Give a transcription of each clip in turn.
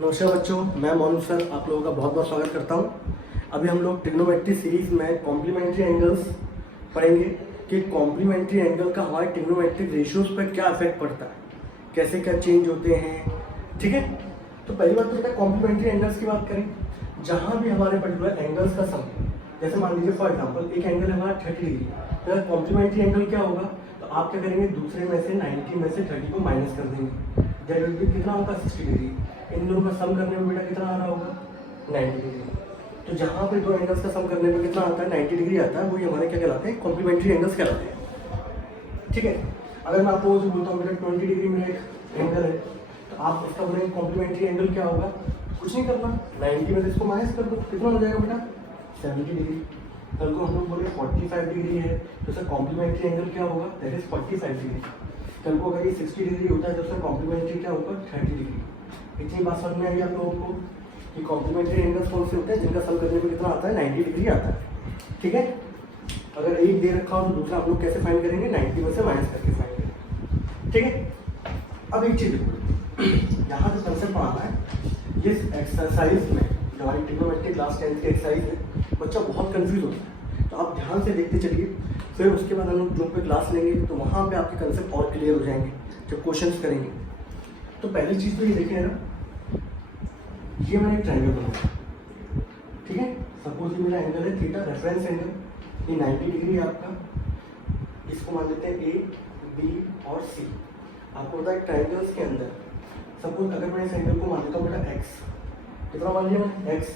नमस्कार बच्चों, मैं मोनू सर आप लोगों का बहुत बहुत स्वागत करता हूं। अभी हम लोग ट्रिग्नोमेट्री सीरीज में कॉम्प्लीमेंट्री एंगल्स पढ़ेंगे कि कॉम्प्लीमेंट्री एंगल का हमारे ट्रिग्नोमेट्रिक रेशियोज पर क्या इफेक्ट पड़ता है, कैसे क्या चेंज होते हैं। ठीक है, तो पहली बात तो बेटा कॉम्प्लीमेंट्री एंगल्स की बात करें, जहाँ भी हमारे पर्टिकुलर एंगल्स का सम, जैसे मान लीजिए फॉर एग्जाम्पल एक एंगल है हमारा 30 डिग्री, तो कॉम्प्लीमेंट्री एंगल क्या होगा, तो आप क्या करेंगे, दूसरे में से 90 में से 30 को माइनस कर देंगे, दैट विल बी कितना होगा 60 डिग्री। इन दोनों का सम करने में बेटा कितना आ रहा होगा 90 डिग्री। तो जहाँ पे दो एंगल्स का सम करने में कितना आता है 90 डिग्री आता है, वही हमारे क्या कहलाते हैं, कॉम्प्लीमेंट्री एंगल्स कहलाते हैं। ठीक है, अगर मैं आपको बोलता हूँ बेटा 20 डिग्री में एक एंगल है, तो आप इसका बोलेंगे कॉम्प्लीमेंट्री एंगल क्या होगा, कुछ नहीं करना, 90 में से इसको माइनस कर दो, कितना हो जाएगा बेटा 70 डिग्री। कल को हम लोग बोले 45 डिग्री है, तो इसका कॉम्प्लीमेंट्री एंगल क्या होगा, दैट इज 45 डिग्री। कल को अगर ये 60 डिग्री होता है तो उसका कॉम्प्लीमेंट्री क्या होगा 30 डिग्री। इतनी बात समझ में आई आप लोगों को कि कॉम्प्लीमेंट्री एंगल्स कौन से होते हैं, जिनका सम करने में कितना आता है 90 डिग्री आता है। ठीक है, अगर एक दे रखा हो तो दूसरा आप लोग कैसे फाइंड करेंगे, 90 में से माइनस करके फाइंड करेंगे। ठीक है, अब एक चीज देखो, यहाँ जो कंसेप्ट पढ़ाना है, ये एक्सरसाइज में जो हमारी ट्रिग्नोमेट्री क्लास 10 की एक्सरसाइज है, बच्चा बहुत कंफ्यूज होता है, तो आप ध्यान से देखते चलिए, फिर उसके बाद हम लोग जूम पे क्लास लेंगे तो वहाँ पे आपके कंसेप्ट और क्लियर हो जाएंगे जब क्वेश्चंस करेंगे। तो पहली चीज़ तो ये देखें ना, ये मैंने एक ट्रायंगल बनाया, ठीक है, सपोज ये मेरा एंगल है थीटा, रेफरेंस एंगल, ये 90 डिग्री है आपका, इसको मान लेते हैं ए बी और सी। आपको पता है ट्रायंगल्स के अंदर सपोज अगर मैं इस एंगल को मान लेता हूँ बेटा एक्स, कितना मान लिया मैं एक्स,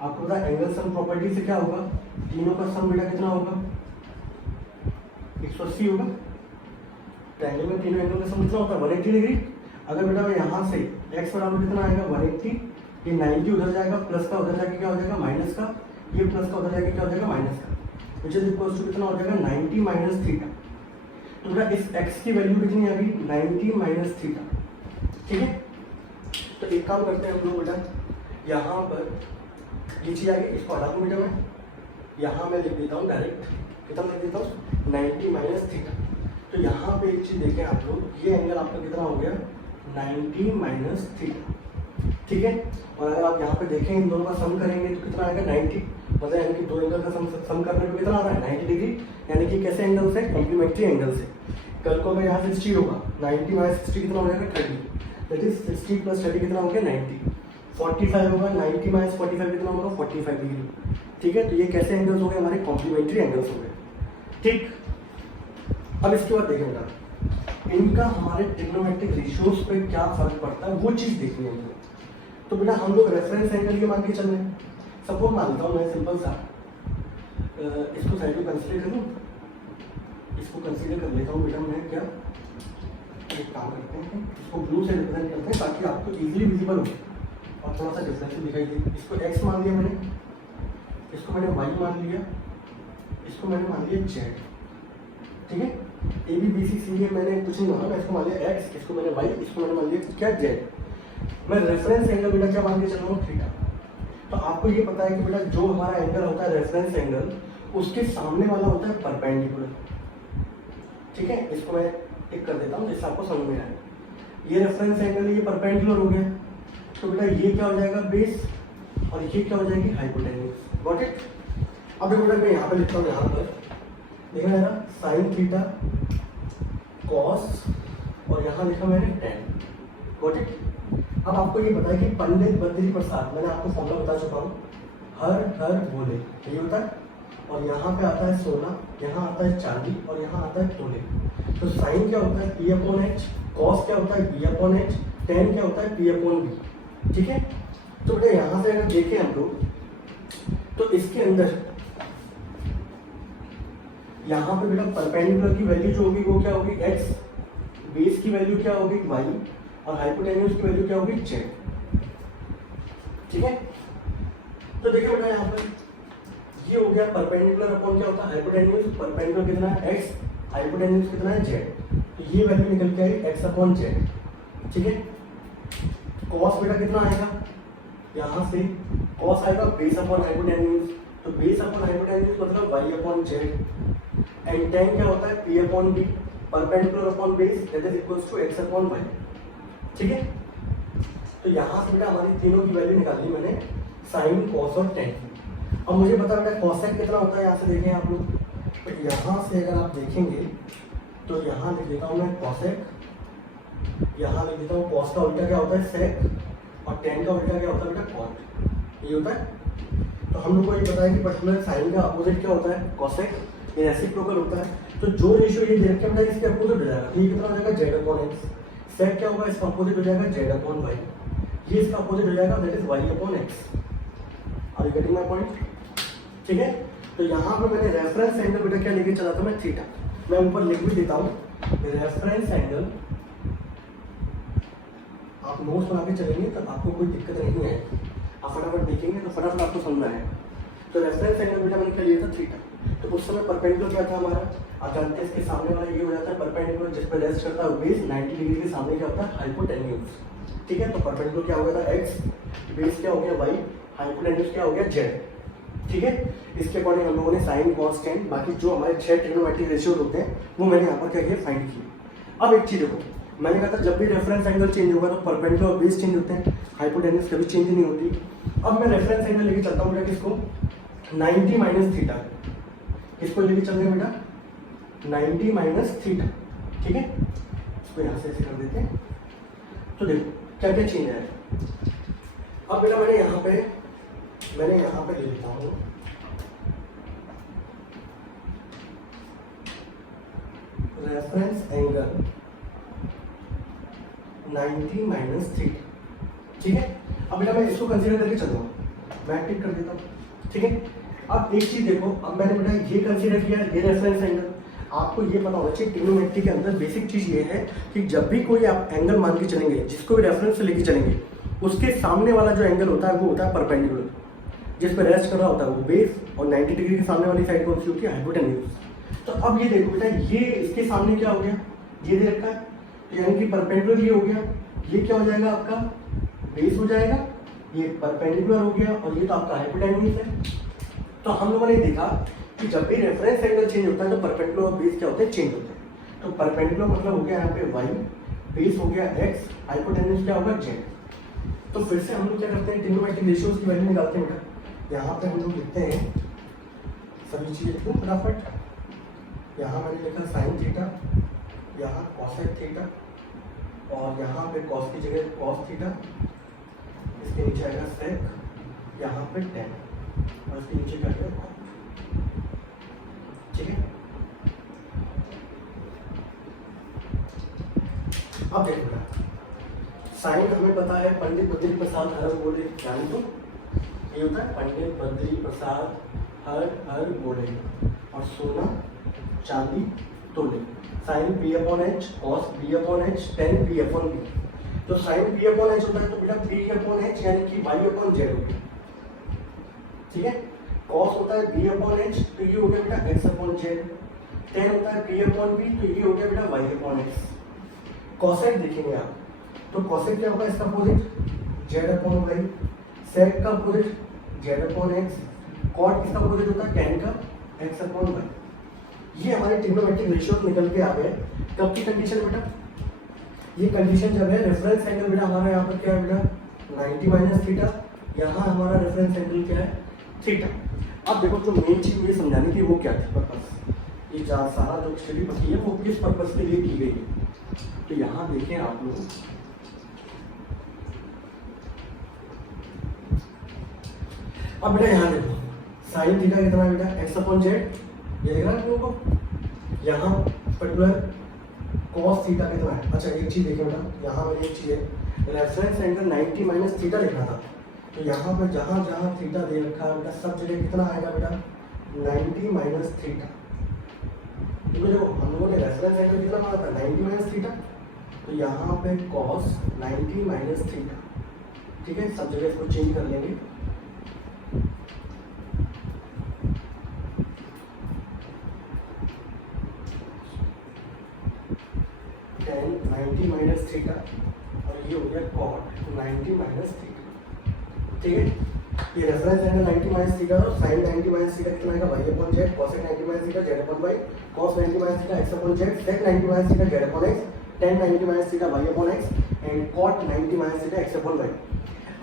आपको पता है एंगल सम प्रॉपर्टी से क्या होगा, तीनों का सम बेटा कितना होगा 180 होगा। ट्रायंगल में तीनों एंगल का सम कितना होता है 180 डिग्री। अगर बेटा मैं यहाँ से x बराबर कितना आएगा 180, ये 90 उधर जाएगा, प्लस का उधर जाके क्या हो जाएगा माइनस का, ये प्लस का उधर जाके क्या हो जाएगा माइनस का, विच इज इक्वल्स टू कितना हो जाएगा 90 माइनस थीटा। तो बेटा इस x की वैल्यू कितनी आ गई 90 माइनस थीटा। ठीक है, तो एक काम करते हैं हम लोग बेटा, यहाँ पर ये चीज आ गई, इसको हटा दूँ बेटा मैं, यहाँ मैं लिख देता हूँ डायरेक्ट, कितना लिख देता हूँ 90 माइनस थीटा। तो यहाँ पे एक चीज देखें आप लोग, ये एंगल आपका कितना हो गया 90 माइनस थीटा। ठीक है, और अगर आप यहाँ पे देखें इन दोनों का सम करेंगे तो कितना आएगा 90, मतलब यानी कि दो एंगल का सम करने पे कितना आ रहा है 90 डिग्री, यानी कि कैसे एंगल से, कॉम्प्लीमेंट्री एंगल से। कल को अगर यहाँ 60 होगा, 90 माइनस 60 कितना हो जाएगा 30, दैट इज 60 प्लस 30 कितना हो गया 90। 45 होगा, 90 माइनस 45 कितना होगा 45 डिग्री। ठीक है, तो ये कैसे एंगल्स हो गए हमारे कॉम्प्लीमेंट्री एंगल्स हो गए। ठीक, अब इसके बाद देखेंगे इनका हमारे ट्रिग्नोमेट्रिक रेशियोज पे क्या फर्क पड़ता है, वो चीज देखनी है हमको। तो बेटा हम लोग रेफरेंस एंगल ये मान के चल रहे हैं, सपोज मान लेता हूँ मैं सिंपल सा, इसको साइड में कंसीडर करूँ, इसको कंसीडर कर लेता हूँ बेटा मैं, क्या एक काम करते हैं, इसको ब्लू से रिप्रेजेंट करते हैं ताकि आपको इजीली विजिबल हो और थोड़ा सा डिफरेंस दिखाई दे। इसको एक्स मान लिया मैंने, इसको मैंने वाई मान लिया, इसको मैंने मान लिया जेड। ठीक है, ए बी बी सी सी मैंने कुछ नहीं माना, मैं इसको मान लिया एक्स, इसको मैंने वाई, इसको मैंने मान लिया क्या जेड। मैं रेफरेंस एंगल बेटा क्या मान के चल रहा हूँ थीटा। तो आपको ये पता है कि बेटा जो हमारा एंगल होता है रेफरेंस एंगल, उसके सामने वाला होता है परपेंडिकुलर। ठीक है, इसको मैं टिक कर देता हूँ जिससे आपको समझ में आए। ये रेफरेंस एंगल ये परपेंडिकुलर हो गया, तो बेटा ये क्या हो जाएगा बेस, और ये क्या हो जाएगी हाइपोटेन्यूज। Got it. अब बेटा मैं यहाँ पे लिखता हूँ, यहाँ पर देखना है ना साइन थीटा कॉस, और यहाँ लिखा मैंने टेन। Got it. अब आपको ये पता है कि पंडित बद्री प्रसाद, मैंने आपको फॉर्मूला बता चुका हूँ, हर बोले यही होता है, और यहाँ पे आता है सोना, यहाँ आता है चांदी, और यहाँ आता है तोले। तो साइन क्या होता है पी अपॉन एच, कॉस क्या होता है बी अपॉन एच, टेन क्या होता है पी अपॉन बी। ठीक है, तो बेटा यहाँ से अगर देखें हम लोग, तो इसके अंदर यहाँ पे बेटा परपेंडिकुलर की वैल्यू जो होगी वो क्या होगी x, बेस की वैल्यू क्या होगी y, और हाइपोटेन्यूज की वैल्यू क्या होगी z। ठीक है, तो देखिए बेटा यहाँ पर ये हो गया परपेंडिकुलर अपॉन क्या होता है हाइपोटेन्यूज, परपेंडिकुलर कितना है x, हाइपोटेन्यूज कितना है z, तो ये वैल्यू निकल के आई x अपॉन z। ठीक है, कॉस बेटा कितना आएगा, यहाँ से कॉस आएगा बेस अपॉन हाइपोटेन्यूज, तो बेस अपॉन हाइपोटेन्यूज मतलब y upon z, and tan क्या होता है p upon b, perpendicular upon base that is equals to x upon y। ठीक है, तो यहाँ से बेटा हमारी तीनों की वैल्यू निकाल ली मैंने, साइन कॉस और टेन। अब मुझे पता बेटा कॉसेक कितना होता है, यहाँ से देखें आप लोग, तो यहाँ से अगर आप देखेंगे तो यहाँ लिख देता हूँ मैं कॉसेक, यहाँ लिख देता हूँ कॉस का उल्टा क्या होता है सेक, और टेन का उल्टा क्या होता है बेटा कॉट, ये होता है। तो हम लोग को ये पता है कि पर्टिकुलर साइन का अपोजिट क्या होता है कॉसेक, ये रेसिप्रोकल होता है। तो जो रेशियो ये देख के बेटा इसके अपोजिट हो जाएगा, तो ये कितना हो जाएगा जेड अपॉन एक्स, सेक क्या होगा इसका अपोजिट हो जाएगा जेड अपॉन वाई, ये इसका अपोजिट हो जाएगा that is Y upon X. Are you getting my point? ठीक है, तो यहाँ पर मैंने रेफरेंस एंगल बेटा क्या लेके चला था मैं थीटा, मैं ऊपर लिख भी देता हूँ रेफरेंस एंगल। आप नोट्स बना के चलेंगे तो आपको कोई दिक्कत नहीं आएगी, आप फटाफट देखेंगे तो फटाफट आपको समझ में आएगा। तो रेफरेंस एंगल बेटा मैंने क्या लिया था थीटा, तो उस समय परपेंडिकुलर क्या था हमारा, आप जानते हैं इसके सामने वाला ये हो जाता है परपेंडिकुलर, जिस पर रेस्ट करता है बेस 90 डिग्री के सामने क्या होता है हाइपोटेन्यूज। ठीक है, तो परपेंडिकुलर क्या हो गया था एक्स, बेस क्या हो गया वाई, हाइपोटेन्यूज क्या हो गया जेड। ठीक है, इसके अकॉर्डिंग हम लोगों ने साइन कॉस टेन, बाकी जो हमारे 6 ट्रिग्नोमेट्रिक रेशियो होते हैं वो मैंने यहाँ पर क्या किया फाइंड किए। अब एक चीज देखो, मैंने कहा था जब भी रेफरेंस एंगल चेंज होगा तो परपेंडिकुलर और बेस चेंज होते हैं, हाइपोटेन्यूज कभी चेंज नहीं होती। अब मैं रेफरेंस एंगल लेके चलता हूँ बेटा किसको, 90 माइनस थीटा, किसको लेके चल रहे बेटा 90 माइनस थीटा। ठीक है, इसको यहाँ से ऐसे कर देते हैं। तो देखो क्या क्या चेंज है। अब बेटा मैंने यहाँ पे ले लेता हूँ रेफरेंस एंगल 90 माइनस थीटा। ठीक है, अब बेटा मैं इसको कंसीडर करके चलूँगा, मैं टिक कर देता हूँ। ठीक है, अब एक चीज देखो, अब मैंने बेटा ये कंसीडर किया ये रेफरेंस एंगल। आपको ये पता होना चाहिए ट्रिग्नोमेट्री के अंदर बेसिक चीज ये है कि जब भी कोई आप एंगल मान के चलेंगे, जिसको भी रेफरेंस से लेके चलेंगे, उसके सामने वाला जो एंगल होता है वो होता है परपेंडिकुलर, जिस पर रेस्ट कर रहा होता है वो बेस, और 90 डिग्री के सामने वाली साइड कौन सी होती है हाइपोटेन्यूज। तो अब ये देखो बेटा ये इसके सामने क्या हो गया, ये दे रखा है, यानी कि परपेंडिकुलर ये हो गया, ये क्या हो जाएगा आपका बेस हो जाएगा, ये परपेंडिकुलर हो गया, और ये तो आपका हाइपोटेन्यूज है। तो हम लोगों ने देखा कि जब भी रेफरेंस एंगल चेंज होता है तो परपेंडिकुलर और बेस क्या होते हैं चेंज होते हैं। तो परपेंडिकुलर मतलब हो गया यहाँ पे y, बेस हो गया x, हाइपोटेन्यूज क्या होगा z। तो फिर से हम लोग क्या करते हैं ट्रिग्नोमेट्रिक रेशियोज की वैल्यू निकालते हैं बेटा। यहाँ पे हम लोग लिखते हैं सभी चीजें लिखो फटाफट। यहाँ मैंने लिखा साइन थीटा, यहाँ कॉसेक थीटा, और यहाँ पे कॉस की जगह कॉस थीटा, इसके नीचे आएगा सेक, यहाँ पे टेन, और इसके नीचे क्या आएगा कॉट। ठीक है, अब देखो बेटा साइन हमें पता है पंडित बद्री प्रसाद हर बोले जान, तो ये होता है पंडित बद्री प्रसाद हर बोले, और सोना चांदी तोले। Sine P upon H, cos B upon H, tan P upon B. तो साइन पी अपॉन एच होता है तो बेटा पी अपॉन एच यानी कि वाई अपॉन जेड हो गया। ठीक है, कॉस होता है बी अपॉन एच, तो ये हो गया बेटा एक्स अपॉन जेड। टेन होता है पी अपॉन बी, तो ये हो गया बेटा वाई अपॉन एक्स। कॉसेक देखेंगे आप, तो कॉसेक क्या होगा इसका opposite Z upon Y, sec का opposite Z upon X, cot किसका अपोजिट होता है टेन का एक्स अपॉन वाई। ये हमारे ट्रिग्नोमेट्रिक रेशियो निकल के आ गए। कब की कंडीशन बेटा, ये कंडीशन जब है रेफरेंस एंगल बेटा हमारा यहाँ पर क्या है बेटा 90 माइनस थीटा, यहाँ हमारा रेफरेंस एंगल क्या है थीटा। अब देखो जो मेन चीज मुझे समझानी थी वो क्या थी पर्पस, ये सारा जो स्टडी बची है वो किस पर्पस के लिए की गई है। तो यहाँ देखें आप लोग, अब बेटा यहाँ देखो साइन थीटा कितना है बेटा एक्स अपॉन जेड, ये देख रहा है आप लोगों को। यहाँ पर्टिकुलर कॉस थीटा कितना है। अच्छा एक चीज देखिए बेटा, यहाँ पर एक चीज है रेफरेंस एंगल 90 माइनस थीटा लिखना था, तो यहाँ पर जहाँ जहाँ थीटा दे रखा है बेटा सब जगह कितना आएगा बेटा 90 माइनस थीटा। क्योंकि देखो हम लोगों ने रेफरेंस एंगल कितना माना था 90 माइनस थीटा, तो यहाँ पे कॉस 90 माइनस थीटा। ठीक है, सब जगह इसको चेंज कर लेंगे। टेन 90 माइनस थीटा, और ये हो गया कॉट 90 माइनस थीटा। ठीक है, ये रेफरेंस एंगल 90 माइनस थीटा और साइन 90 माइनस थीटा कितना आएगा y upon z, cosec 90 minus theta z upon y, cos 90 minus theta x upon z, sec 90 minus theta z upon x, tan 90 minus theta y upon x and cot 90 minus theta x upon y।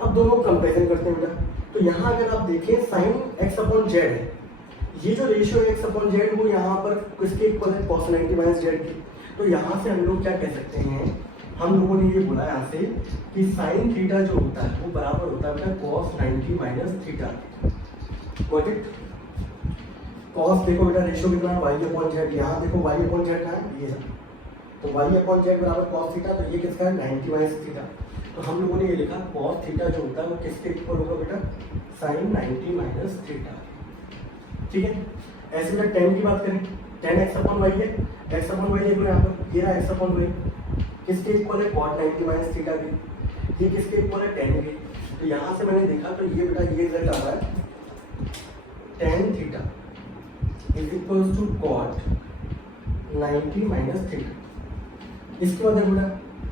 अब दोनों comparison करते हैं बेटा। तो यहाँ अगर आप देखें साइन x अपॉन जेड है, ये जो रेशियो है x अपॉन जेड वो यहाँ पर किसके इक्वल है, cos 90 माइनस जेड की। तो यहाँ से हम लोग क्या कह सकते हैं, हम लोगों ने ये बोला यहाँ से कि साइन थीटा जो होता है वो बराबर होता है बेटा cos 90 minus theta. Got it. cos देखो बेटा रेशियो कितना है y अपॉन जेड, यहाँ देखो y अपॉन जेड का है ये, तो y अपॉन जेड बराबर cos थीटा, तो ये किसका है 90 माइनस थीटा। तो हम लोगों ने ये लिखा cos थीटा जो होता है वो किसके इक्वल होगा बेटा, sin 90 माइनस थीटा। ठीक है। ऐसे बेटा tan की बात करें, tan x अपॉन y है, x अपॉन y देख लो यहाँ पर, ये रहा x अपॉन y किसके इक्वल है cot 90 माइनस थीटा की, ये किसके इक्वल है tan के। तो यहाँ से मैंने देखा तो ये बेटा ये रिजल्ट आ रहा है tan theta is equals to cot 90 minus theta. इसके बाद देखो बेटा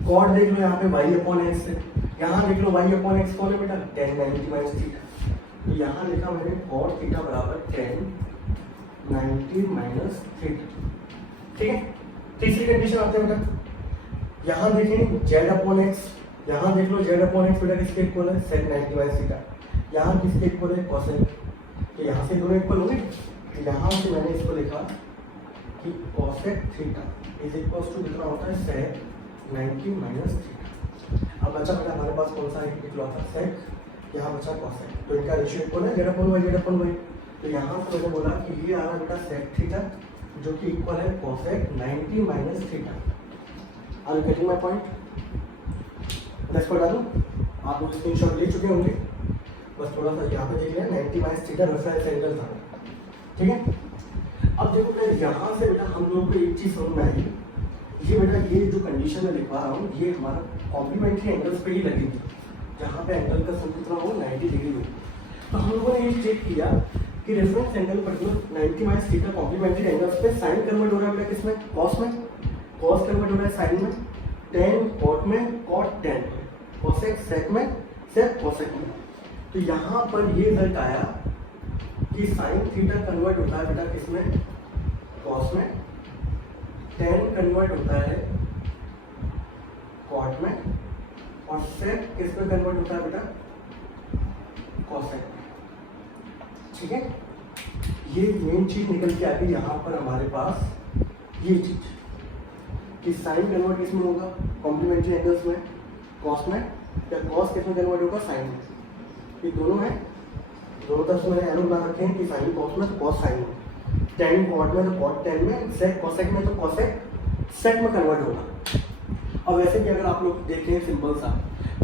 cot देख लो यहाँ पे y अपॉन x है, यहाँ देख लो y अपॉन x कौन है बेटा tan 90 माइनस थीटा। तो यहाँ लिखा मैंने cot थीटा बराबर tan 90 माइनस थीटा। ठीक है। तीसरी कंडीशन आते हैं बेटा, यहाँ देखें z अपॉन x, यहाँ देख लो z अपॉन x बेटा किसके इक्वल है sec 90 माइनस थीटा, यहाँ किसके इक्वल है cosec। तो यहाँ से दोनों इक्वल होंगे, तो यहाँ से मैंने इसको लिखा कि cosec theta is equals to कितना होता है sec 90 माइनस थीटा। अब बचा बेटा हमारे पास कौन सा है इक्वल sec, यहाँ बचा cosec, तो इनका रेशियो इक्वल है z अपॉन y। तो यहाँ से मैंने बोला कि ये आ रहा बेटा sec थीटा जो कि इक्वल है cosec 90 minus theta. Are you getting my point? Next पढ़ा दूं, आप लोग स्क्रीनशॉट ले चुके होंगे, बस थोड़ा सा यहाँ पे देख लिया 90 माइनस थीटा रेफरेंस एंगल था। ठीक है। अब देखो बेटा यहाँ से बेटा हम लोगों को एक चीज समझ में आई, ये बेटा ये जो कंडीशन में लिखवा रहा हूँ ये हमारा कॉम्प्लीमेंट्री एंगल्स पे ही लगेगी, जहाँ पे एंगल का सम कितना हो 90 डिग्री हो। तो हम लोगों ने ये चेक किया कि reference angle particular 90 minus theta complementary angles पे साइन कन्वर्ट हो रहा है बेटा किसमें, कॉस में, कॉस कन्वर्ट हो रहा है साइन में, टेन कॉट में, कॉट टेन में, कोसेक सेक में, सेक कोसेक में। तो यहाँ पर ये रिजल्ट आया कि साइन थीटा कन्वर्ट होता है बेटा किसमें, कॉस में, टेन कन्वर्ट होता है कॉट में, और सेक किसमें कन्वर्ट होता है बेटा, कोसेक। ठीक है। ये मेन चीज निकल के आ गई यहाँ पर हमारे पास, ये चीज कि साइन कन्वर्ट किसमें होगा, कॉम्प्लीमेंट्री एंगल्स में, कॉस में, या कॉस किसमें कन्वर्ट होगा, साइन में। ये दोनों है, दोनों तरफ से मैंने एरो बना रखे हैं कि साइन कॉस में तो कॉस साइन में, टेन कॉट में तो कॉट टेन में, सेक कोसेक में तो कोसेक सेक में कन्वर्ट होगा। अब वैसे भी अगर आप लोग देखें सिंपल सा,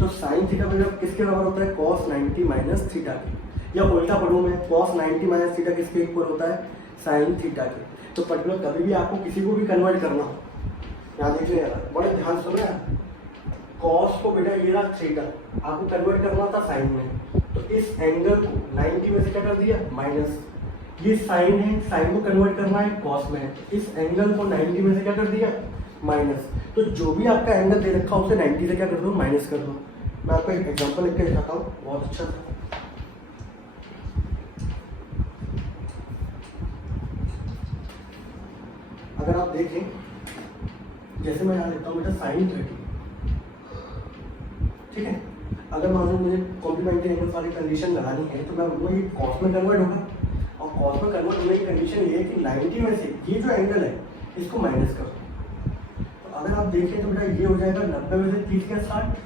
तो साइन थीटा मतलब किसके बराबर होता है, cos 90 माइनस थीटा की, या उल्टा पढ़ूं मैं cos 90 माइनस थीटा किसके इक्वल होता है, साइन थीटा के। तो पर्टिकुलर कभी भी आपको किसी को भी कन्वर्ट करना हो, यहाँ देख लें यार बड़े ध्यान सुनो यार, cos को बेटा ये रहा थीटा, आपको कन्वर्ट करना था साइन में, तो इस एंगल को 90 में से क्या कर दिया माइनस, ये साइन है, साइन को कन्वर्ट करना है cos में, इस एंगल को 90 में से क्या कर दिया माइनस। तो जो भी आपका एंगल दे रखा उसे 90 से क्या कर दो, माइनस कर दो। मैं आपको एक एग्जांपल लिख के दिखाता हूँ, बहुत अच्छा था। अगर आप देखें, जैसे मैं यहाँ लिखता हूँ बेटा साइन 30, ठीक है। अगर मान लो मुझे कॉम्प्लीमेंट्री एंगल वाली कंडीशन लगानी है तो मैं बोलूँगा ये कॉस में कन्वर्ट होगा, और कॉस में कन्वर्ट होने की कंडीशन ये है कि 90 में से ये जो एंगल है इसको माइनस करो। तो अगर आप देखें तो बेटा ये हो जाएगा 90 में से 30 का 60,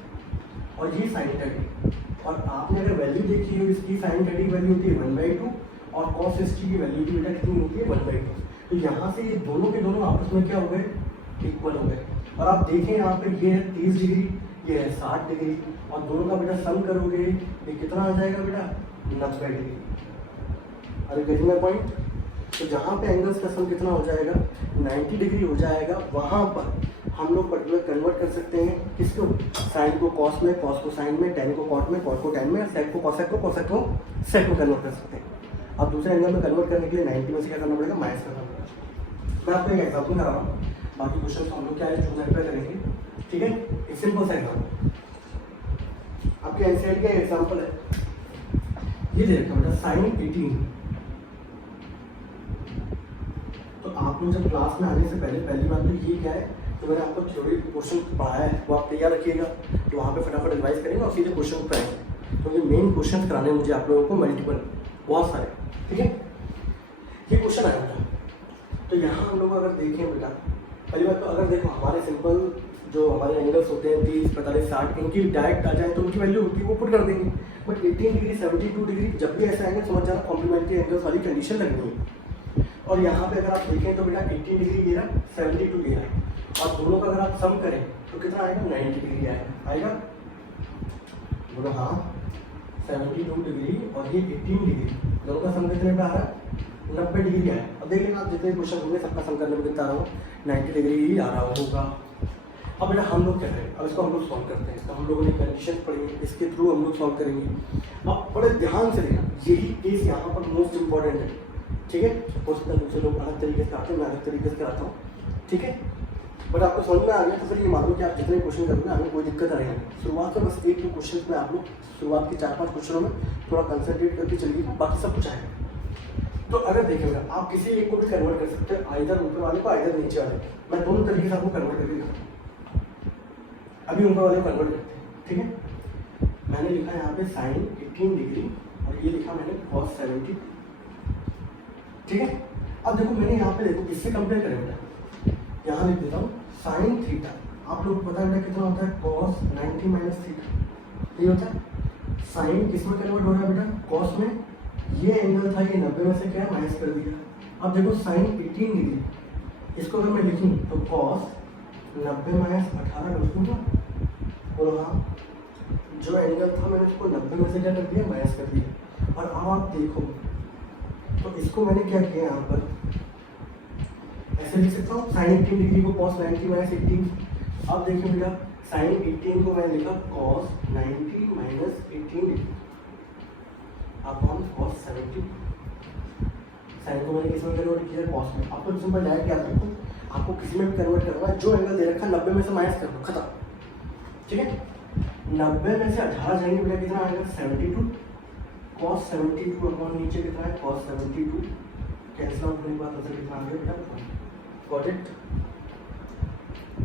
और ये साइन 30, और आपने अगर वैल्यू देखी है इसकी साइन 30 की वैल्यू होती है 1/2, और कॉस 60 की वैल्यू की बेटा कितनी होती है 1/2। तो यहाँ से ये दोनों के दोनों आपस में क्या हो गए, इक्वल हो गए। और आप देखें यहाँ पे ये है 30 डिग्री, ये है 60 डिग्री, और दोनों का बेटा सम करोगे ये कितना आ जाएगा बेटा 90 डिग्री। अरे गेटिंग माय पॉइंट? तो जहाँ पे एंगल्स का सम कितना हो जाएगा 90 डिग्री हो जाएगा, वहाँ पर हम लोग पर्टिकुलर कन्वर्ट कर सकते हैं किसको, साइन को कॉस में, कॉस को साइन में, टेन को कॉट में, कॉट को टेन में, सेक को कॉसेक को, कॉसेक को सेक में कन्वर्ट कर सकते हैं। अब दूसरे एंगल में कन्वर्ट करने के लिए 90 में से क्या करना पड़ेगा, माइनस करना पड़ेगा। मैं आपको एक एग्जाम्पल करा रहा हूँ, बाकी क्वेश्चन हम लोग क्या है जो पे करेंगे। ठीक है, एक सिंपल सा एग्जाम्पल आपके एनसीईआरटी का एग्जाम्पल है, ये दे रखा बेटा साइन 18। तो आप लोग जब क्लास में आने से पहले पहली बात तो ये क्या है, तो मैंने आपको थ्योरी क्वेश्चन पढ़ाया है वो आप तैयार रखिएगा, तो वहाँ पे फटाफट रिवाइज करेंगे और सीधे क्वेश्चन पर आएंगे। तो ये मेन क्वेश्चन कराने हैं मुझे आप लोगों को मल्टीपल, बहुत सारे, ठीक है। ये क्वेश्चन आया था, तो यहाँ हम लोग अगर देखें बेटा, पहली बात तो अगर देखो हमारे सिंपल जो हमारे एंगल्स होते हैं 30, 45, 60, इनकी डायरेक्ट आ जाए तो उनकी वैल्यू होती है वो पुट कर देंगे। बट 18 डिग्री 72 डिग्री जब भी ऐसा एंगल समझ जाना कॉम्प्लीमेंट्री एंगल्स वाली कंडीशन लगनी है। और यहाँ पे अगर आप देखें तो बेटा 18 डिग्री गिरा, 72 गिरा, और दोनों का अगर आप सम करें तो कितना आएगा, 90 डिग्री आएगा। बोलो हाँ, 72 डिग्री और ये 18 डिग्री दोनों का सम कितने पे आ रहा है, 90 डिग्री आया। अब देख लेना आप जितने क्वेश्चन होंगे सबका सम करने में कितना आ रहा हो, 90 डिग्री ही आ रहा होगा। अब बेटा हम लोग क्या करें, अब इसको हम लोग सॉल्व करते हैं। इसका हम लोगों ने कंडीशन पढ़ेंगे, इसके थ्रू हम लोग सॉल्व करेंगे। अब बड़े ध्यान से देखना, यही केस यहाँ पर मोस्ट इंपॉर्टेंट है, ठीक है। हो सकता है दूसरे लोग अलग तरीके से कराते हैं, मैं अलग तरीके से कराता हूँ, ठीक है। बट आपको समझ में आ गया तो फिर ये मान लो कि आप जितने क्वेश्चन करोगे आपको कोई दिक्कत नहीं है। शुरुआत में बस एक ही क्वेश्चन में आप लोग शुरुआत के 4-5 क्वेश्चनों में थोड़ा कंसंट्रेट करके चलिए, बाकी सब कुछ आएगा। तो अगर देखिएगा आप किसी एक को भी कन्वर्ट कर सकते हैं, आइदर ऊपर वाले को आइदर नीचे वाले। मैं दोनों तरीके से आपको कन्वर्ट करके दिखाता हूँ। अभी ऊपर वाले को कन्वर्ट करते हैं, ठीक है। मैंने लिखा है यहाँ पे साइन 18 डिग्री और ये लिखा मैंने कॉस 70, ठीक है। अब देखो मैंने यहाँ पे देखो किससे कंपेयर करें बेटा, यहाँ लिख देता हूँ साइन थीटा। आप लोग को पता है बेटा कितना होता है, कॉस 90 माइनस थीटा, ये होता है। साइन किस में कन्वर्ट हो रहा है बेटा, कॉस में। ये एंगल था, ये 90 में से क्या माइनस कर दिया। अब देखो साइन 18 डिग्री, इसको अगर मैं लिखूँ तो कॉस 90 माइनस 18 लिख दूँगा। और हाँ, जो एंगल था मैंने उसको 90 में से क्या कर दिया, माइनस कर दिया। और अब आप देखो तो इसको मैंने क्या किया यहाँ पर, ऐसे लिख सकता हूँ साइन 18 डिग्री को कॉस 90 माइनस 18। अब देखिए बेटा साइन 18 को मैंने लिखा cos 90 minus 18 degree upon cos 70। Sine को मैंने किस में कन्वर्ट किया, कॉस में। आपको सिंपल डायरेक्ट याद रखो, आपको किसी में भी कन्वर्ट करना है, जो एंगल दे रखा है 90 में से माइनस कर दो, खत्म, ठीक है। 90 में से 18 जाएंगे बेटा कितना आएगा, 72। कॉस 72 अपॉन नीचे कितना है, कॉस 72। कैंसिल आउट होने के बाद आंसर कितना आ गया बेटा, गॉट इट।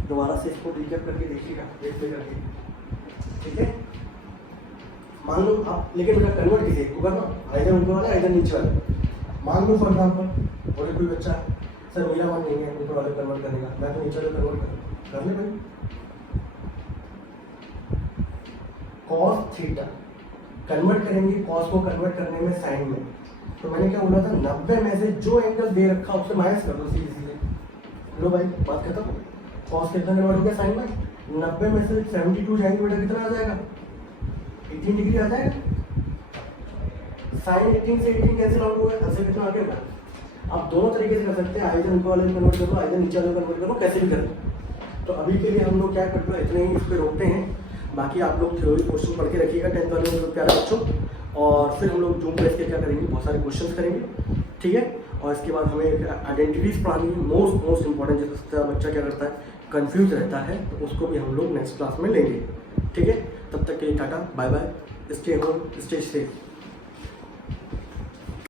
दोबारा से इसको रिकैप करके देखिएगा एक पे करके, ठीक है। मान लो आप, लेकिन बेटा कन्वर्ट किसी एक को करना, आइदर ऊपर वाले आइदर नीचे वाले। मान लो फॉर एग्जाम्पल और कोई बच्चा, सर मेरा मन नहीं है ऊपर वाले कन्वर्ट करने का, मैं तो नीचे वाले कन्वर्ट कर ले भाई। कॉस थीटा कन्वर्ट करेंगे, कॉस को कन्वर्ट करने में साइन में, तो मैंने क्या बोला था 90 में से जो एंगल दे रखा उससे माइनस कर दो सीधे सीधे। लो भाई बात खत्म। कॉस कितना कन्वर्ट हो गया साइन में, 90 में से 72 जाएंगे बेटा कितना आ जाएगा, 18 डिग्री आ जाएगा। साइन 18 से 18 कैंसिल आउट हो गया, आंसर कितना आ गया। आप दोनों तरीके से कर सकते हैं, आइदर ऊपर वाले कन्वर्ट करो आइदर नीचे वाले कन्वर्ट करो, कैसे भी करो। तो अभी के लिए हम लोग क्या करते हैं, इतने ही इस पर रोकते हैं। बाकी आप लोग थ्योरी क्वेश्चन पढ़ के रखिएगा 10th वाले में प्यारे बच्चों, और फिर हम लोग जूम प्रेस के क्या करेंगे, बहुत सारे क्वेश्चन करेंगे, ठीक है। और इसके बाद हमें आइडेंटिटीज पढ़ानी है, मोस्ट इंपॉर्टेंट। जिससे बच्चा क्या करता है, कंफ्यूज रहता है, तो उसको भी हम लोग नेक्स्ट क्लास में लेंगे, ठीक है। तब तक के लिए tata bye bye, stay home stay safe.